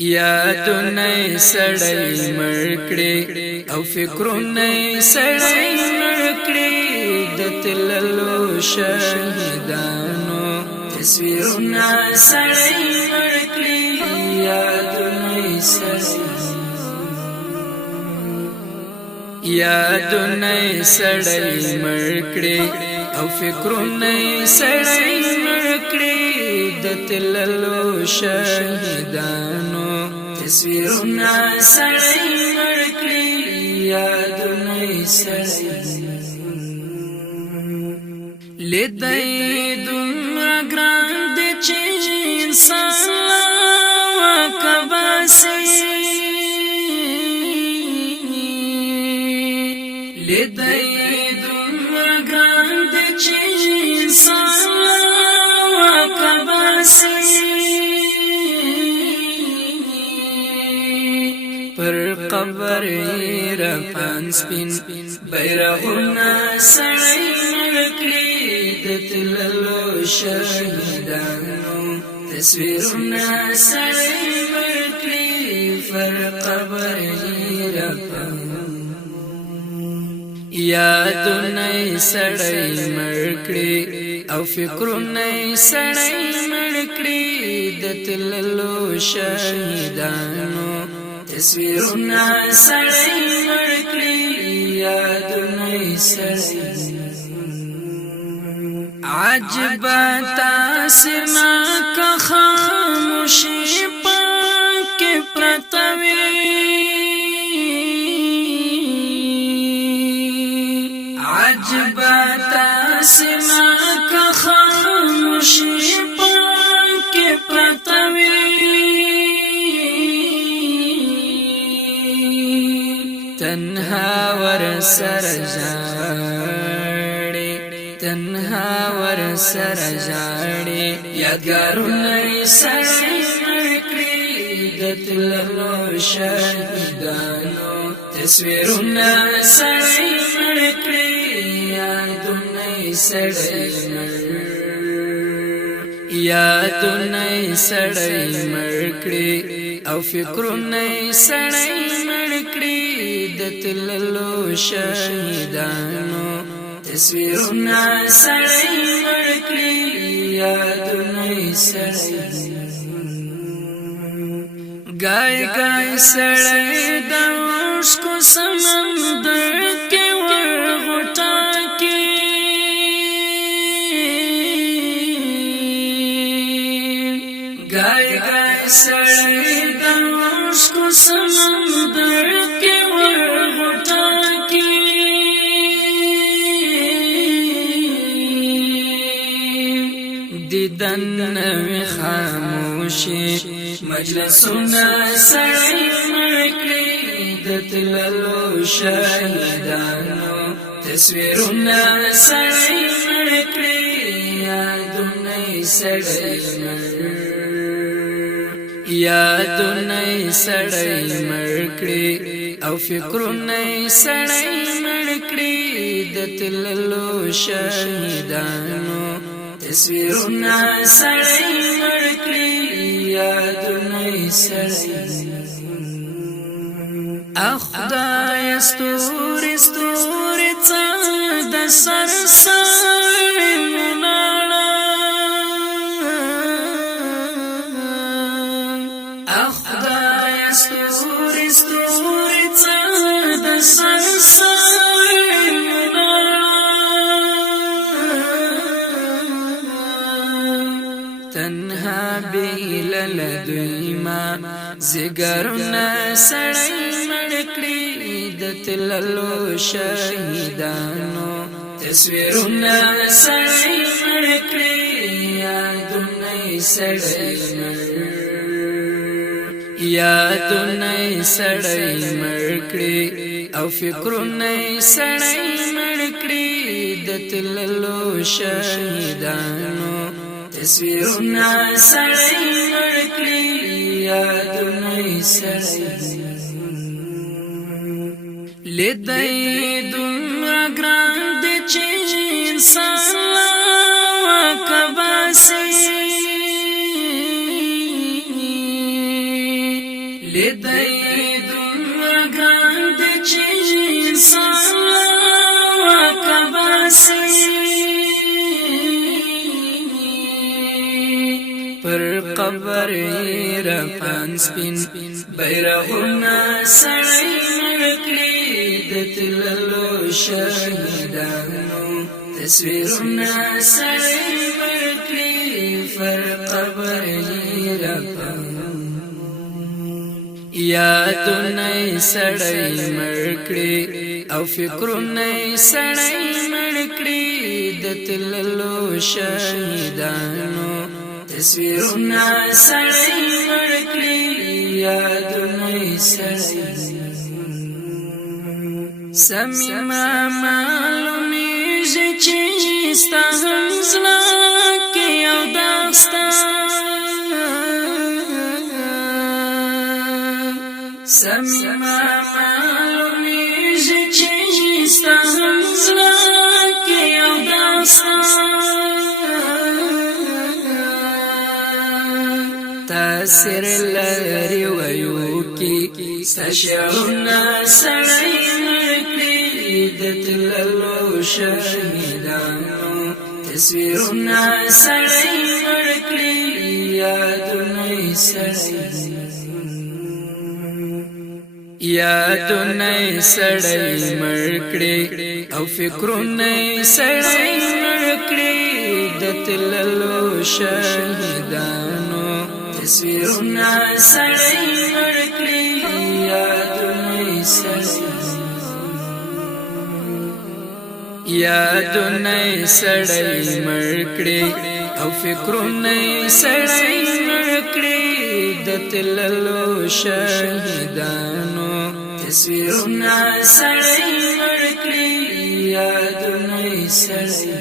یادونه سړی مړکړي او فکرونه سړی مړکړي د تللو شهیدانو تصویرونه سړی مړکړي یادونه سړی مړکړي او فکرونه سړی مړکړي د تللو شهیدانو تصویرونه سړی مړکړي یادونه سړی لیدای دومره ګران دی چې انسان وکباسي لیدای دومره ګران دی چې انسان وکباسي پر قبر رپان سپین بیرغونه سړی مړکړي د تللو شهیدانو تصویرونه سړی مړکړي پر قبر رپان یادونه سړی مړکړي او فکرونه سړی مړکړي د تللو شهیدانو تصویرونه سړی مړکړي یادونه سړی عجب تاسنا که خاموشی پاک پرتوی عجب تاسنا که خاموشی پاک پرتوی تنها ور سر جاړي تنها ور سر جاړي یادګارونه سړی مړکړي د تللو شهیدانو تصویرونه سړی مړکړي یادونه سړی یادونه سړی مړکړي او فکرونه سړی مړکړي د تللو شهیدانو تصویرونه سړی مړکړي یادونه سړی ګای ګای سړی د اوښکو سمندر کې ورغوټه کې ګای ګای سړی د اوښکو سمندر کې ورغوټه کې دیدن نوی خاموشي مجلسونه سړی مړکړي د تللو شهیدانو تصویرونه سړی مړکړي یادونه سړی یادونه سړی مړکړي او فکرونه سړی مړکړي د تللو شهیدانو تصویرونه سړی مړکړي یادونه سړی خدای ستوري ستوري څه د سر سر مناړه خدای ستوري ستوري څه د سر سر مناړه تنها بیل لدویما زګرونه سړی مړکړي د تللو شهیدانو تصویرونه سړی مړکړي یادونه سړی یادونه سړی مړکړي او فکرونه سړی مړکړي د تللو شهیدانو تصویرونه سړی مړکړي یادونه سړی لیدای دومره ګران دی چې انسان وکباسي لیدای دومره ګران دی چې انسان واکباسي پر قبر رپان سپین بیرغونه سړی مړ کړي د تللو شهیدانو تصویرونه سړی مړ کړي پر قبر رپان یادونه سړی مړ کړي او فکرونه سړی مړ کړي د تللو شهیدانو تصویرونه سړی مړ کړي یادونه سړی سمیما معلومیږي چې ستا هم زړه کې یو داستان سمیما معلومیږي چې ستا هم زړه کې یو داستان تاثیر لري ویو کې سشعرونه سړی مړ کړي د تللو شهیدانو تصویرونه سړی مړ کړي یادونه سړی یادونه سړی مړ کړي او فکرونه سړی مړ کړي د تللو شهیدانو تصویرونه سړی مړ کړي یادونه سړی یادونه سړی مړ کړي او فکرونه سړی مړ کړي د تللو شهیدانو تصویرونه سړی مړ کړي یادونه سړی